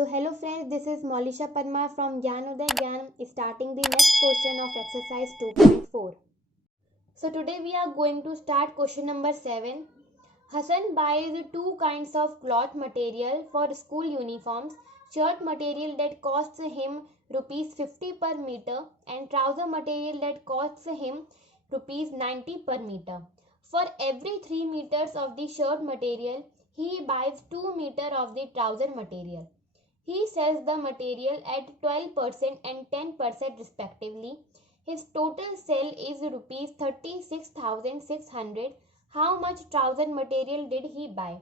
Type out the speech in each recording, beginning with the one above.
So hello friends, this is Molisha Padma from Gyanuday Gyan starting the next question of exercise 2.4. So today we are going to start question number 7. Hassan buys two kinds of cloth material for school uniforms, shirt material that costs him rupees 50 per meter and trouser material that costs him rupees 90 per meter. For every 3 meters of the shirt material, he buys 2 meters of the trouser material. He sells the material at 12% and 10% respectively. His total sale is rupees 36,600. How much trouser material did he buy?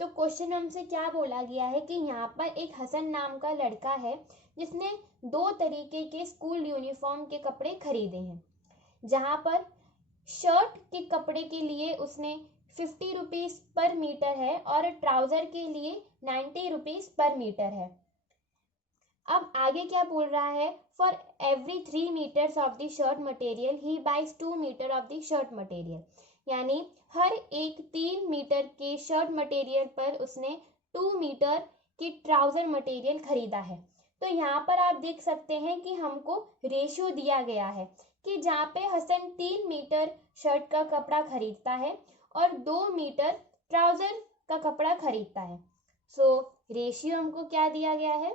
तो question हमसे क्या बोला गया है कि यहाँ पर एक हसन नाम का लड़का है जिसने दो तरीके के स्कूल यूनिफॉर्म के कपड़े खरीदे हैं, जहाँ पर शर्ट के कपड़े के लिए उसने 50 रुपीज पर मीटर है और ट्राउजर के लिए 90 रुपीज पर मीटर है। अब आगे क्या बोल रहा है, for every 3 metres of the shirt material he buys 2 metre of the shirt material, यानी हर एक 3 मीटर के शर्ट मटेरियल पर उसने 2 मीटर की ट्राउजर मटेरियल खरीदा है। तो यहाँ पर आप देख सकते हैं कि हमको रेशियो दिया गया है कि जहाँ पे हसन 3 मीटर शर्ट का कपड़ा खरीदता है और 2 मीटर ट्राउजर का कपड़ा खरीदता है। सो रेशियो हमको क्या दिया गया है,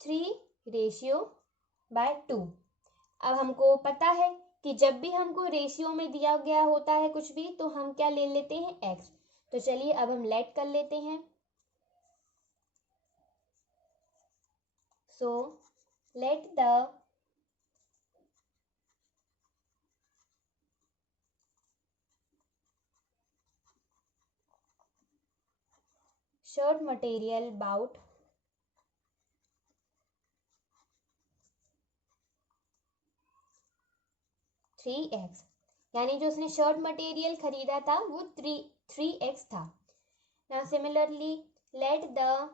3:2। अब हमको पता है कि जब भी हमको रेशियो में दिया गया होता है कुछ भी तो हम क्या ले लेते हैं, x। तो चलिए अब हम लेट कर लेते हैं। So let the shirt material bout 3x, यानी जो उसने शर्ट मटेरियल खरीदा था वो 3x था। Now similarly let the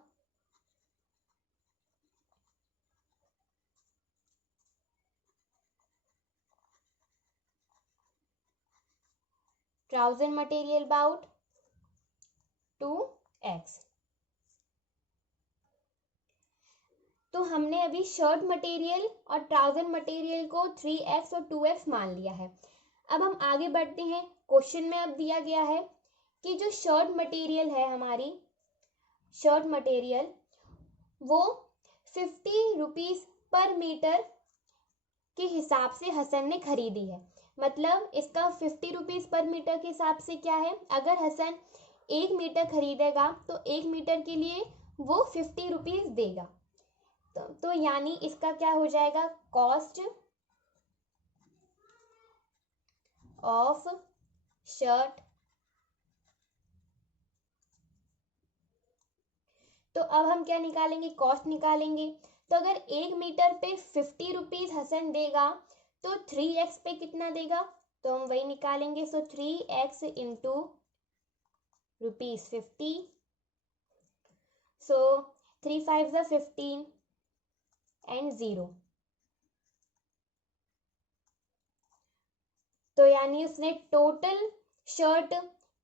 trouser material bout 2x। तो हमने अभी शर्ट मटेरियल और ट्राउजर मटेरियल को 3x और 2x मान लिया है। अब हम आगे बढ़ते हैं। क्वेश्चन में अब दिया गया है कि जो शर्ट मटेरियल है, हमारी शर्ट मटेरियल वो 50 रुपीज पर मीटर के हिसाब से हसन ने खरीदी है। मतलब इसका 50 रुपीज पर मीटर के हिसाब से क्या है, अगर हसन 1 मीटर खरीदेगा तो 1 मीटर के लिए वो 50 रुपीज देगा। तो यानी इसका क्या हो जाएगा, कॉस्ट ऑफ शर्ट। तो अब हम क्या निकालेंगे, कॉस्ट निकालेंगे। तो अगर 1 मीटर पे 50 रुपीज हसन देगा तो 3x पे कितना देगा, तो हम वही निकालेंगे। सो 3x इंटू ₹50। So 3 5 15 and 0। तो यानी उसने टोटल शर्ट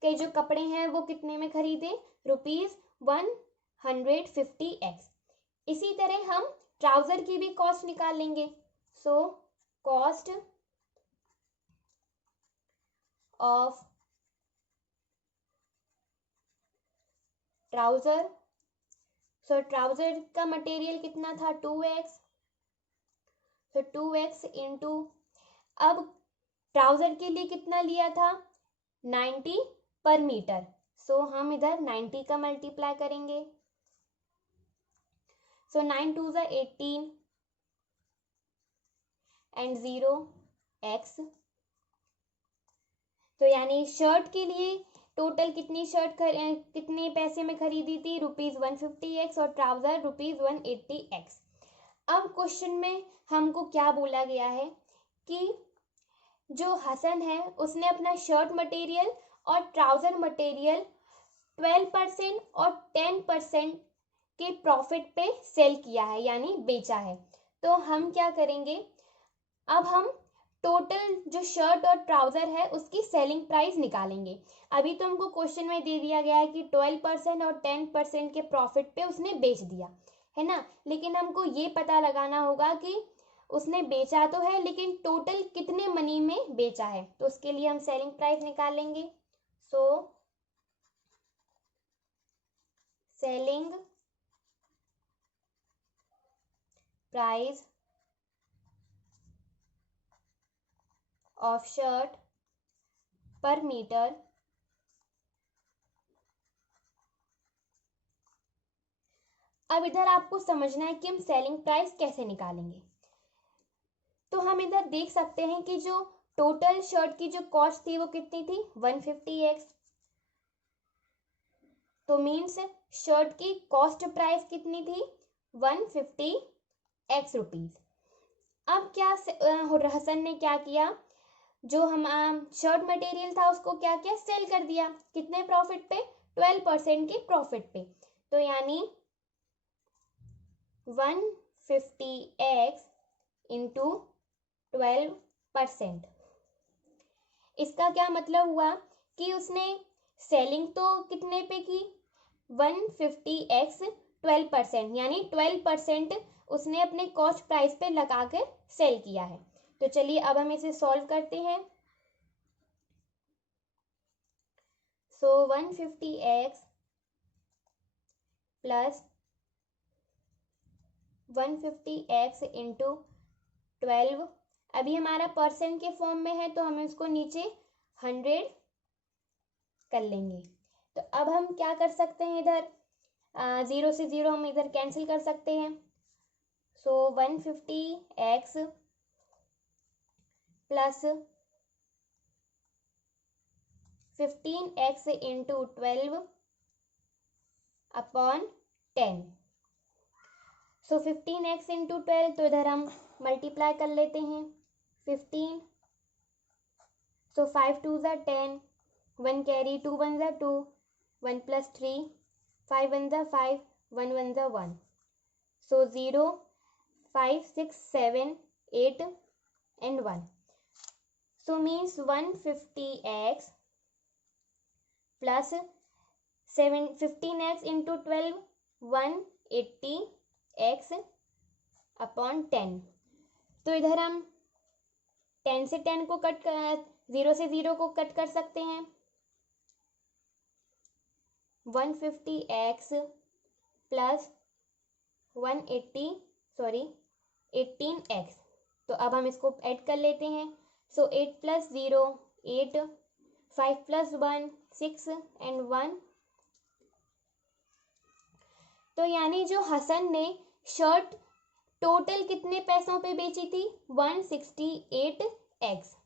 के जो कपड़े हैं वो कितने में खरीदे, ₹150x। इसी तरह हम ट्राउजर की भी कॉस्ट निकालेंगे। So cost of trouser, so trouser का मटेरियल कितना था, 2x। तो 2x इंटू, अब ट्राउजर के लिए कितना लिया था, 90 पर मीटर। सो हम इधर 90 का मल्टीप्लाई करेंगे। सो 9 2 18 एंड 0x। तो यानी शर्ट के लिए टोटल कितनी शर्ट कितने पैसे में खरीदी थी, ₹150x और ट्राउजर ₹180x। अब क्वेश्चन में हमको क्या बोला गया है कि जो हसन है उसने अपना शर्ट मटेरियल और ट्राउजर मटेरियल 12% और 10% के प्रॉफिट पे सेल किया है, यानी बेचा है। तो हम क्या करेंगे, अब हम टोटल जो शर्ट और ट्राउजर है उसकी सेलिंग प्राइस निकालेंगे। अभी तो हमको क्वेश्चन में दे दिया गया है कि 12% और 10% के प्रॉफिट पे उसने बेच दिया है ना, लेकिन हमको ये पता लगाना होगा कि उसने बेचा तो है लेकिन टोटल कितने मनी में बेचा है, तो उसके लिए हम सेलिंग प्राइस निकालेंगे। So selling price of shirt पर मीटर अब इधर आपको समझना है कि हम सेलिंग प्राइस कैसे निकालेंगे। तो हम इधर देख सकते हैं कि जो टोटल शर्ट की जो कॉस्ट थी वो कितनी थी 150x, तो मीन्स शर्ट की कॉस्ट प्राइस कितनी थी 150x रुपीज। अब क्या हसन ने क्या किया, जो हम शर्ट मटेरियल था उसको क्या किया, सेल कर दिया। कितने प्रॉफिट पे, 12% के प्रॉफिट पे। तो यानी 150x इंटू 12%। इसका क्या मतलब हुआ कि उसने सेलिंग तो कितने पे की 150x 12%, यानी 12% उसने अपने कॉस्ट प्राइस पे लगा कर सेल किया है। तो चलिए अब हम इसे सॉल्व करते हैं। सो 150x प्लस 150x इंटू 12, अभी हमारा परसेंट के फॉर्म में है तो हम इसको नीचे 100 कर लेंगे। तो अब हम क्या कर सकते हैं, इधर 0 से 0 हम इधर कैंसिल कर सकते हैं। सो 150x plus 15x into 12 upon 10। सो 15x इंटू 12, तो इधर हम मल्टीप्लाई कर लेते हैं 15। सो 5 2 ज़ा 10, 1 कैरी, 2 1 ज़ा 2, 1 प्लस 3, 5 1 ज़ा 5, 1 1 ज़ा 1। सो 0 5 6 7 8 and 1. So means 150x plus 15x into 12 180x upon 10। तो इधर हम 10 से 10 को कट कर 0 से 0 को कट कर सकते हैं। 150x plus 18x। तो अब हम इसको ऐड कर लेते हैं। सो 8 प्लस 0 8, 5 प्लस 1 6 एंड 1। तो यानी जो हसन ने शर्ट टोटल कितने पैसों पे बेची थी 168x।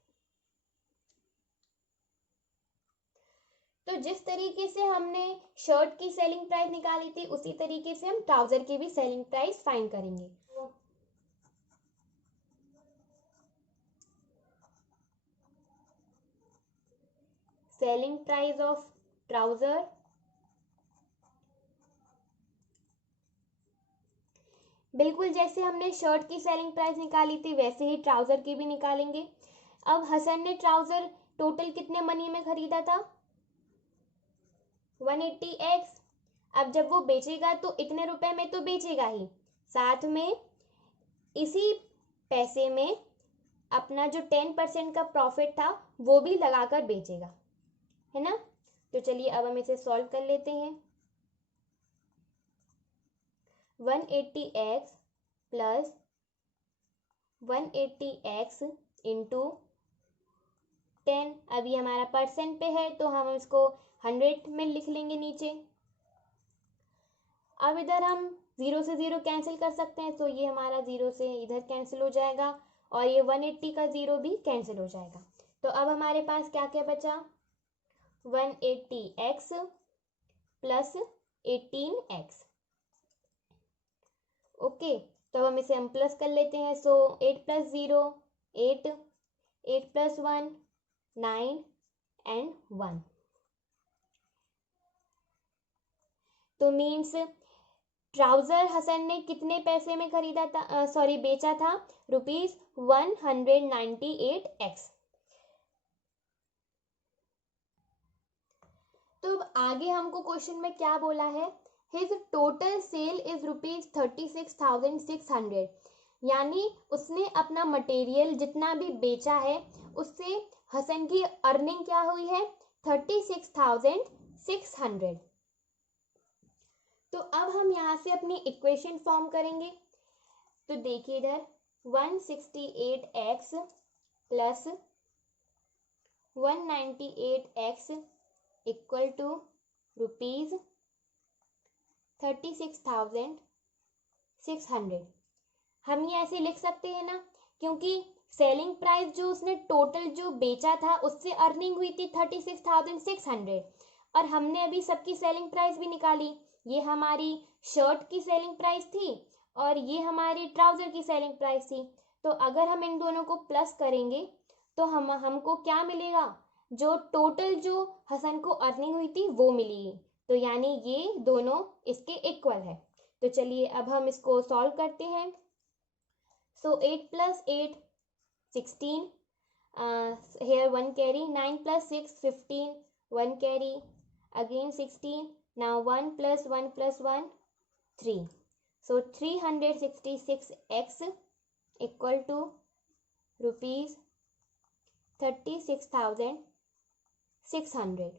तो जिस तरीके से हमने शर्ट की सेलिंग प्राइस निकाली थी उसी तरीके से हम ट्राउजर की भी सेलिंग प्राइस फाइंड करेंगे। सेलिंग प्राइस ऑफ ट्राउजर बिल्कुल जैसे हमने शर्ट की सेलिंग प्राइस निकाली थी वैसे ही ट्राउजर की भी निकालेंगे। अब हसन ने ट्राउजर टोटल कितने मनी में खरीदा था 180x। अब जब वो बेचेगा तो इतने रुपए में तो बेचेगा ही, साथ में इसी पैसे में अपना जो 10% का प्रॉफिट था वो भी लगाकर बेचेगा, है ना। तो चलिए अब हम इसे सॉल्व कर लेते हैं। 180x प्लस 180x इंटू 10, अभी हमारा परसेंट पे है तो हम इसको 100 में लिख लेंगे नीचे। अब इधर हम 0 से 0 कैंसिल कर सकते हैं, तो ये हमारा 0 से इधर कैंसिल हो जाएगा और ये 180 का 0 भी कैंसिल हो जाएगा। तो अब हमारे पास क्या क्या बचा 180x प्लस 18x। ओके, तो अब हम इसे हम प्लस कर लेते हैं। सो 8 प्लस 0 8, 8 प्लस 1 9 एंड 1। तो मीन्स ट्राउजर हसन ने कितने पैसे में खरीदा था, बेचा था? ₹198x। तो अब आगे हमको क्वेश्चन में क्या बोला है? हिज टोटल सेल इज ₹36,600, यानी उसने अपना मटेरियल जितना भी बेचा है उससे हसन की अर्निंग क्या हुई है? 36,600। तो अब हम यहाँ से अपनी इक्वेशन फॉर्म करेंगे। तो देखिए इधर 168x plus 198x equal to ₹36,600। हम ये ऐसे लिख सकते हैं ना, क्योंकि सेलिंग प्राइस जो उसने टोटल जो बेचा था उससे अर्निंग हुई थी 36,600, और हमने अभी सबकी सेलिंग प्राइस भी निकाली। ये हमारी शर्ट की सेलिंग प्राइस थी और ये हमारी ट्राउजर की सेलिंग प्राइस थी। तो अगर हम इन दोनों को प्लस करेंगे तो हमको क्या मिलेगा? जो टोटल जो हसन को अर्निंग हुई थी वो मिलेगी। तो यानी ये दोनों इसके इक्वल है। तो चलिए अब हम इसको सॉल्व करते हैं। So 8 plus 8, 16. Here 1 carry. 9 plus 6, 15. 1 carry. Again 16. Now 1 plus 1 plus 1, 3. So 366x equal to ₹36,600.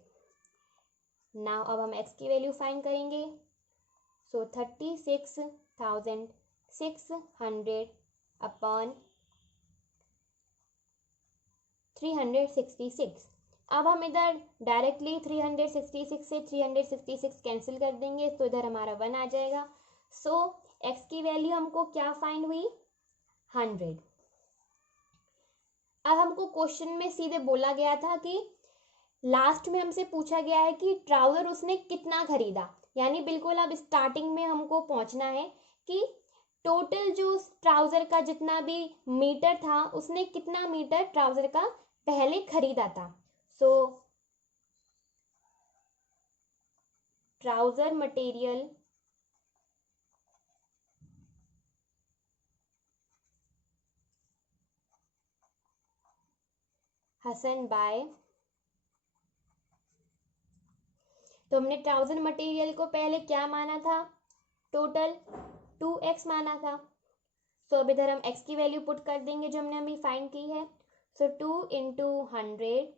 Now अब हम x की वैल्यू फाइंड करेंगे। So 36,600 upon 366। अब हम इधर डायरेक्टली 366 से 366 कैंसिल कर देंगे, तो इधर हमारा 1 आ जाएगा। सो x की वैल्यू हमको क्या फाइंड हुई? 100। अब हमको क्वेश्चन में सीधे बोला गया था कि लास्ट में हमसे पूछा गया है कि ट्राउजर उसने कितना खरीदा, यानी बिल्कुल अब स्टार्टिंग में हमको पहुंचना है कि टोटल जो ट्राउजर का जितना भी मीटर था उसने कितना मीटर ट्राउजर का पहले खरीदा था। सो ट्राउजर मटेरियल हसन बाय, तो हमने ट्राउजर मटेरियल को पहले क्या माना था? टोटल 2x माना था। सो अब इधर हम x की वैल्यू पुट कर देंगे जो हमने अभी फाइंड की है। सो 2 into 100,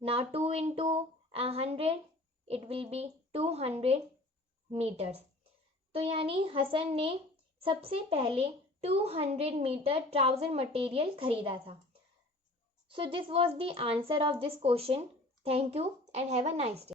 now 2 into 100 it will be 200 meters। तो यानी हसन ने सबसे पहले 200 मीटर ट्राउजर मटेरियल खरीदा था। So this was the answer of this question. Thank you and have a nice day.